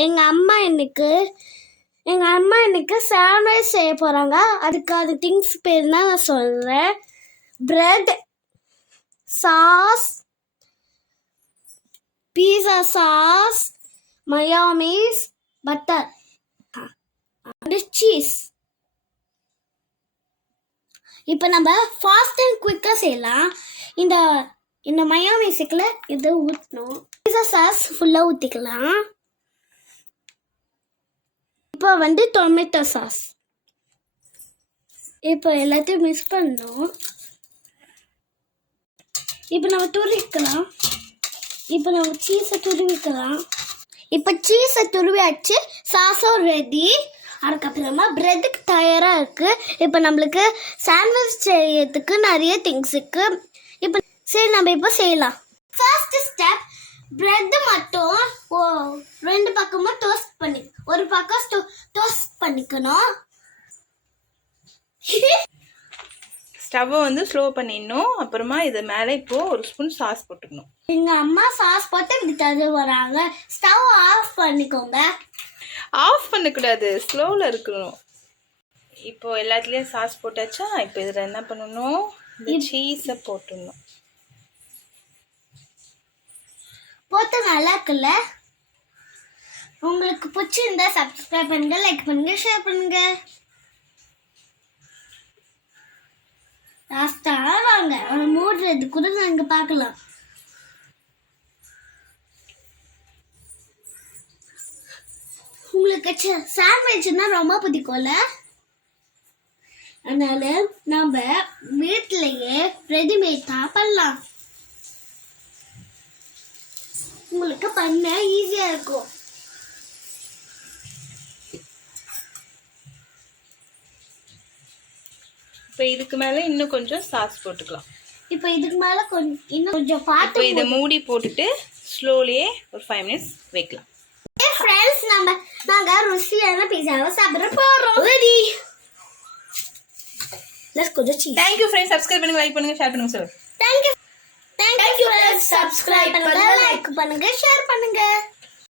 எங்கள் அம்மா இன்னைக்கு சாண்ட்விச் செய்ய போகிறாங்க. அதுக்கான திங்ஸ் பேர் தான் நான் சொல்கிறேன். Bread, sauce, pizza sauce, mayonnaise, butter and cheese. இப்போ நம்ம ஃபாஸ்ட் அண்ட் குயிக்காக செய்யலாம். இந்த மயோனீஸுக்குள்ள இதை ஊற்றணும். பீஸா சாஸ் ஃபுல்லாக ஊற்றிக்கலாம். இப்போ டொமேட்டோ சாஸ். இப்போ எல்லாத்தையும் மிக்ஸ் பண்ணணும். இப்போ நம்ம துருவிக்கலாம். இப்போ நம்ம சீஸை துருவிக்கலாம். இப்போ சீஸை துருவியாச்சு. சாஸும் ரெடி. அதுக்கப்புறமா பிரெட்டுக்கு தயாராக இருக்குது. இப்போ நம்மளுக்கு சாண்ட்விச் செய்யறதுக்கு நிறைய திங்ஸ் இருக்குது. இப்போ சரி, நம்ம இப்போ செய்யலாம். ஃபர்ஸ்ட் ஸ்டெப், பிரெட் மட்டும் ரெண்டு பக்கமும் டோஸ்ட் ஒரு பக்கம் டோஸ்ட் பண்ணிக்கணும். ஸ்டவ்வை ஸ்லோ பண்ணிடணும். அப்புறமா இது மேலே இப்போ ஒரு ஸ்பூன் சாஸ் போட்டுக்கணும். எங்க அம்மா சாஸ் போட்டு இப்படி தரு வராங்க. ஸ்டவ் ஆஃப் பண்ணிக்கோங்க. ஆஃப் பண்ணக்கூடாது, ஸ்லோவில் இருக்கணும். இப்போ எல்லாத்துலேயும் சாஸ் போட்டாச்சா? இப்போ இதில் என்ன பண்ணணும்? இந்த சீஸை போட்டுடணும். போட்டு நல்லா இருக்குல்ல? உங்களுக்கு பிடிச்சிருந்தா சப்ஸ்கிரைப் பண்ணுங்க, லைக் பண்ணுங்க, ஷேர் பண்ணுங்க. லாஸ்டா வாங்க, அவனை மூடுறது கூட நாங்க பார்க்கலாம். உங்களுக்கு சாண்ட்விச்னா ரொம்ப பிடிக்கும்ல? அதனால நம்ம வீட்டிலேயே ரெடிமேடா பண்ணலாம். உங்களுக்கு பண்ண ஈஸியா இருக்கும். இப்போ இதுக்கு மேலே இன்னும் கொஞ்சம் சாஸ் போட்டுக்கலாம். இப்போ இதுக்கு மேலே இன்னும் கொஞ்சம் பார்த்து இதை மூடி போட்டுட்டு ஸ்லோலியே ஒரு 5 minutes வைக்கலாம். ஃப்ரெண்ட்ஸ், நாங்க ருசியான பீஸாவை சாப்பிட போறோம். Ready. Let's go to cheese. Thank you friends. Subscribe பண்ணுங்க, லைக் பண்ணுங்க, ஷேர் பண்ணுங்க sir. Thank you friends. Subscribe பண்ணுங்க, லைக் பண்ணுங்க, ஷேர் பண்ணுங்க.